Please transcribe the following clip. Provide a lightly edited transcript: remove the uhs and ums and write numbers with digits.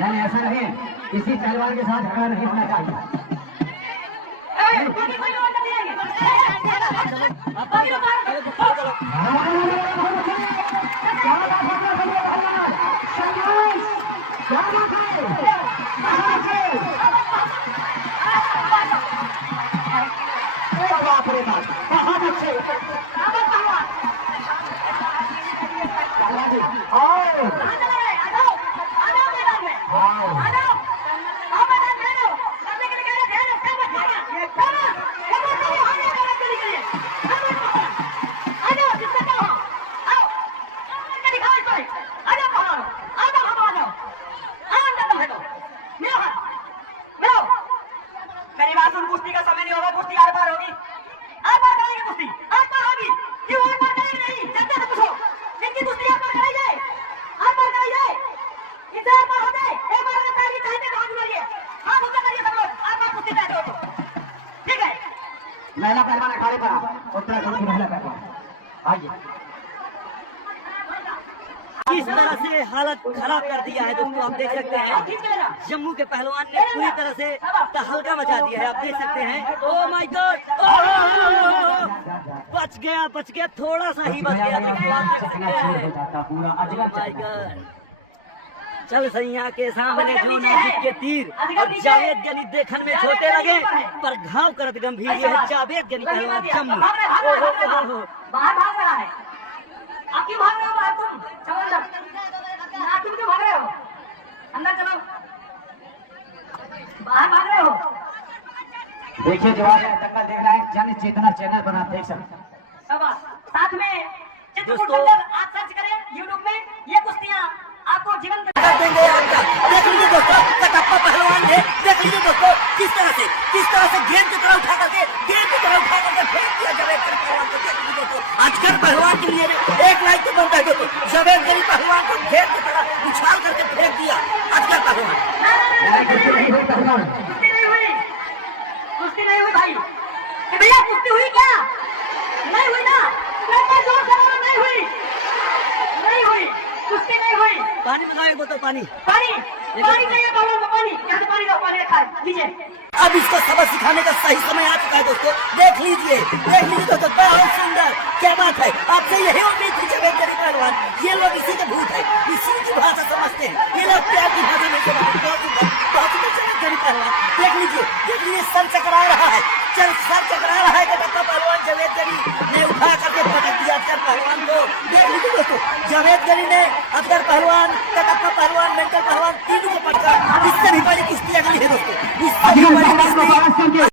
नहीं ऐसा नहीं, किसी पहलवान के साथ झगड़ा नहीं होना चाहिए। मेरी बात सुन, कुश्ती का समय नहीं होगा, कुश्ती आर पार होगी, आर पार करेंगे, कुश्ती आर पार होगी। क्यों आर पार करेंगे? नहीं, जनता से पूछो, इनकी कुश्ती आर पार कराई जाए, आर पार कराई जाए, इनसे आर पार हो जाए। एक बार अगर पैर की चाहते तो हाथ उठाइए, हाथ ऊंचा करिए सब लोग, आर पार कुश्ती चाहते हो तो ठीक है। महिला पहलवान अखाड़े पर उत्तराखंड की महिला पहलवान आइए। किस तरह से हालत खराब कर दिया है दोस्तों, आप देख सकते हैं जम्मू के पहलवान ने पूरी तरह से तहलका मचा दिया है। आप देख सकते हैं, ओ माय गॉड, बच गया, थोड़ा सा ही बच गया। चल सैया के सामने जो नाजुक के तीर और जावेद गनी देखन में छोटे लगे पर घाव करत गंभीर है। जावेद गनी पहलवान जम्मू बाहर भाग रहा है। आप क्यों भाग रहे हो? बाहर तुम चलो अंदर, आप क्यों भाग रहे हो? अंदर चलो, बाहर भाग रहे हो। देखिए जवाब दंगल देख रहा है, जन चेतना चैनल पर आप देख सकते हैं। साथ में चित्रकूट दंगल आप सर्च करें यूट्यूब में, ये कुश्तियां आपको जीवन में देंगे। देख लीजिए दोस्तों, कटप्पा पहलवान है, देख लीजिए दोस्तों किस तरह से गेंद की तरह उठा करके फेंक दिया जावेद गनी पहलवान को। देख लीजिए दोस्तों, आजकल पहलवान के लिए एक लाइक तो बनता है दोस्तों। जावेद गनी पहलवान को गेंद की तरह उछाल करके फेंक दिया आजकल पहलवान। कुश्ती नहीं हुई भाई, भैया कुश्ती हुई क्या? नहीं हुई ना, नहीं हुई, नहीं हुई, कुश्ती नहीं हुई। पानी मंगाओ एक बोतल पानी। पानी चाहिए बाबा को, पानी यहाँ से पानी दो, पानी रखा है लीजिए। अब इसको सबक सिखाने का सही समय आ चुका है दोस्तों। देख लीजिए दोस्तों, बहुत सुंदर, क्या बात है। आपसे यही उम्मीद थी जावेद गनी पहलवान, ये लोग इसी के भूत है, इसी की भाषा समझते हैं, ये लोग प्यार की भाषा नहीं समझते। बहुत सुंदर जावेद गनी पहलवान, देख लीजिए सर चकरा रहा है, सर चकरा रहा है। कटप्पा पहलवान जावेद गनी ने उठा करके पटक दिया अफजल पहलवान को। देख लीजिए दोस्तों, जावेद गनी ने अफजल पहलवान, कटप्पा पहलवान, मेंटल पहलवान तीनों को पटका। इससे भी बड़ी कुश्ती अगली है दोस्तों, इससे भी बड़ी कुश्ती